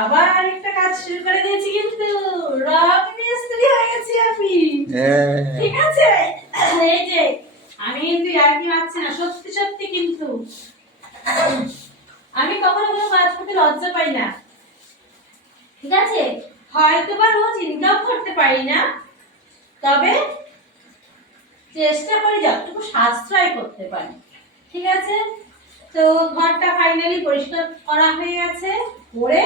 আবার আরেকটা কাজ শুরু করে দিয়েছি, কিন্তু রং মিস্ত্রি হয়ে গেছি আমি। ঠিক আছে, এই যে আমি কিন্তু আর কি ভাবছি না, সত্যি সত্যি কিন্তু আমি কখনো কোনো কাজ করতে লজ্জা পাই না। ঠিক আছে, হয়তো বা রোজ ইনকাম করতে পারি না, তবে চেষ্টা করি যতটুকু সাশ্রয় করতে পারি। ঠিক আছে, তো ঘরটা ফাইনালি পরিষ্কার করা হয়ে গেছে, করে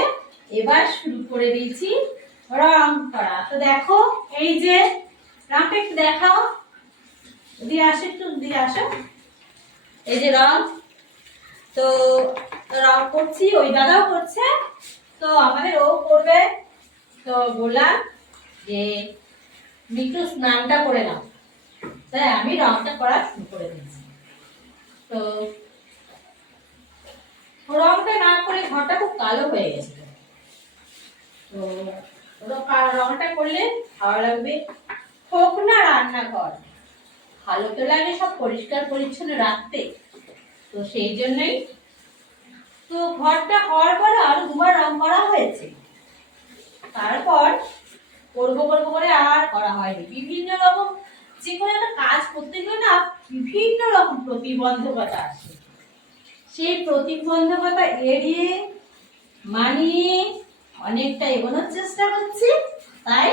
এবার শুরু করে দিয়েছি রং করা। তো দেখো, এই যে রংটা একটু দেখাও, দিয়ে আসো, একটু দিয়ে আসো। এই যে রং, তো রং করছি, ওই দাদাও করছে, তো আমাদের ও করবে। তো বললাম যে একটু স্নানটা করে নাও, তাই আমি রংটা করা শুরু করে দিয়েছি। তো রংটা না করে ঘরটা খুব কালো হয়ে গেছে, তো রংটা করলে ভালো লাগবে। হোক না রান্নাঘর, ভালো তো লাগে সব পরিষ্কার পরিচ্ছন্ন রাখতে, তো সেই জন্যই তো ঘরটা হওয়ার পরে আরো দুবার রং করা হয়েছে। তারপর করবো করবো করে আর করা হয়নি। বিভিন্ন রকম যে কোনো একটা কাজ করতে গেলে না বিভিন্ন রকম প্রতিবন্ধকতা আসে, সেই প্রতিবন্ধকতা এড়িয়ে মানিয়ে অনেকটা এগোনোর চেষ্টা করছি। তাই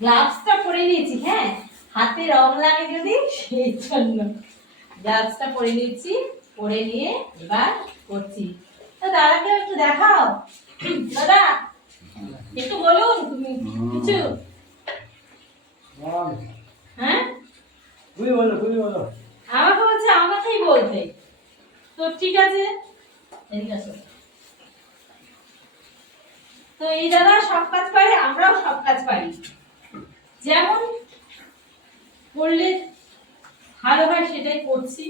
গ্লাভসটা পরে নিয়েছি, হ্যাঁ হাতে রং লাগে যদি, সেই জন্য গ্লাভসটা পরে নিয়েছি। পরে নিয়ে এবার করছি। তো দাদাকে একটু দেখাও, দাদা একটু বলুন তুমি কিছু। হ্যাঁ আমাকে বলছে আমাকেই বলতে, তো ঠিক আছে, ঠিক আছে। তো এই দাদা সব কাজ পারে, আমরাও সব কাজ পারি, যেমন করলে ভালো হয় সেটাই করছি,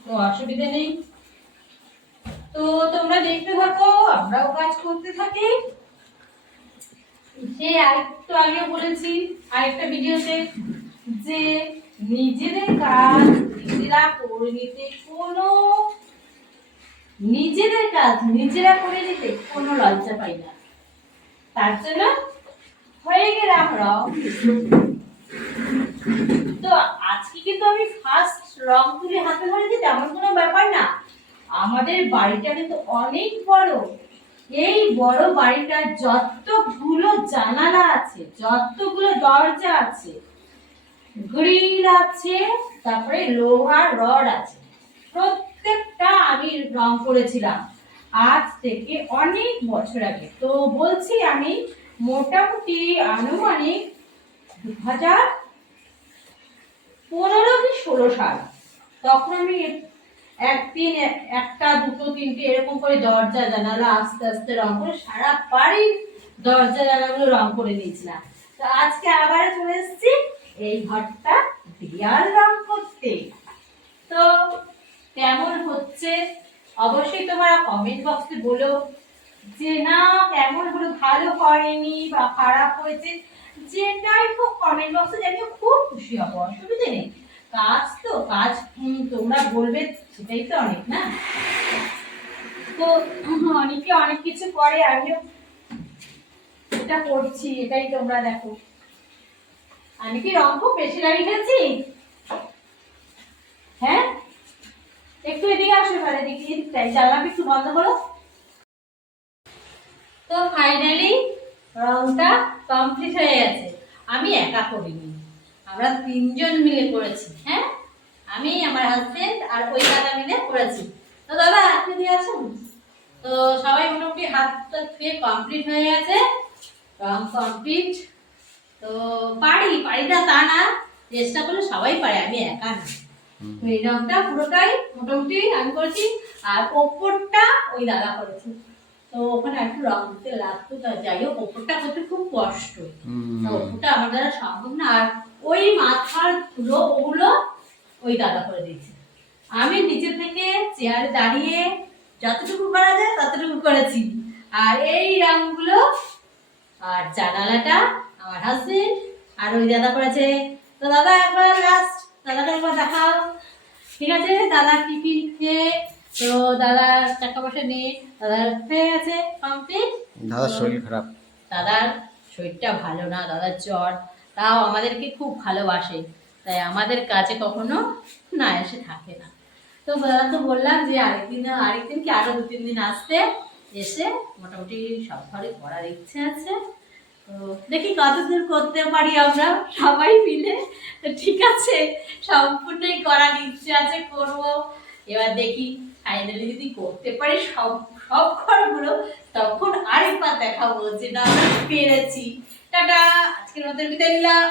তো অসুবিধা নেই। তো তোমরা দেখতে থাকো, আমরাও কাজ করতে থাকি। সে আরেকটু আগে বলেছি আরেকটা ভিডিওতে যে নিজেদের কাজ নিজেরা করে নিতে কোনো, নিজেদের কাজ নিজেরা করে নিতে কোনো লজ্জা পাই না। তার জন্য হয়ে গেলে আমরা, তো আজকে কিন্তু আমি ফার্স্ট রং তুলে হাতে ধরেছি তেমন কোনো ব্যাপার না। আমাদের বাড়িটা কিন্তু অনেক বড়, এই বড় বাড়িটার যতগুলো জানালা আছে, যতগুলো দরজা আছে, গ্রিল আছে, তারপরে লোহার রড আছে, প্রত্যেকটা আমি রং করেছিলাম আজ থেকে অনেক বছর আগে। তো বলছি আমি মোটামুটি আনুমানিক 2015 কি 16 সাল, তখন আমি একদিন একটা দুটো তিনটে এরকম করে দরজা জানালা আস্তে আস্তে রং করে সারা বাড়ির দরজা জানালাগুলো রং করে নিয়েছিলাম। তো আজকে আবার চলে এসেছি এই ঘরটা দেয়াল রং করতে। তো কেমন হচ্ছে অবশ্যই তোমরা কমেন্ট বক্সে বলো যে না কেমন হলো, ভালো হয়নি বা খারাপ হয়েছে, যেটাই হোক কমেন্ট বক্সে জানিয়ে খুব খুশি হব, অসুবিধা নেই। কাজ তো কাজ, তোমরা বলবে সেটাই তো অনেক না। তো অনেকে অনেক কিছু করে, আমিও এটা করছি, এটাই তোমরা দেখো। আমি কি রং খুব বেশি লাগিয়ে ফেলছি? হ্যাঁ, একটু এদিকে আসো, এবারে দেখি জানলাটা একটু বন্ধ করো। তো ফাইনালি রংটা কমপ্লিট হয়ে গেছে। আমি একা করিনি, আমরা তিনজন মিলে করেছি। হ্যাঁ, আমি, আমার হাজবেন্ড আর ওই দাদা মিলে করেছি। তো দাদা আপনি দিয়ে আসুন। তো সবাই মোটামুটি হাতটা ধুয়ে কমপ্লিট হয়ে গেছে, রং কমপ্লিট। তো পারি না তা না, চেষ্টা করলে সবাই পারে, আমি একা না। তো এই রংটা পুরোটাই মোটামুটি আমি করেছি, আর ওপরটা ওই দাদা করেছে। তো ওখানে একটু রং দিতে লাগতো, তা যাই হোক ওপরটা করতে খুব কষ্ট, ওপরটা আমার দ্বারা সম্ভব না। আর ওই মাথার ধুলো ওগুলো ওই দাদা করে দিয়েছে, আমি নিচে থেকে চেয়ারে দাঁড়িয়ে যতটুকু করা যায় ততটুকু করেছি। আর এই রংগুলো আর জানালাটা আমার হাজবেন্ড আর ওই দাদা করেছে। তো দাদা একবার লাস্ট দাদাটা একবার দেখাও। ঠিক আছে, দাদা টিফিন খেয়ে তো দাদার টাকা পয়সা নিয়ে দাদার হয়ে গেছে কমপ্লিট। দাদার শরীর খারাপ, দাদার শরীরটা ভালো না, দাদার জ্বর, তাও আমাদেরকে খুব ভালোবাসে, তাই আমাদের কাছে কখনো না এসে থাকে না। তো দাদা তো বললাম যে আরেকদিন কি আরো 2-3 দিন আসতে, এসে মোটামুটি সব ঘরে করার ইচ্ছে আছে। তো দেখি কতদূর করতে পারি আমরা সবাই মিলে। তো ঠিক আছে, সম্পূর্ণই করার ইচ্ছে আছে, করব। এবার দেখি ফাইনালি যদি করতে পারি সব সব ঘরগুলো, তখন আরেকবার দেখাবো যে না আমরা পেরেছি। টাটা, আজকের মতো বিদায় নিলাম।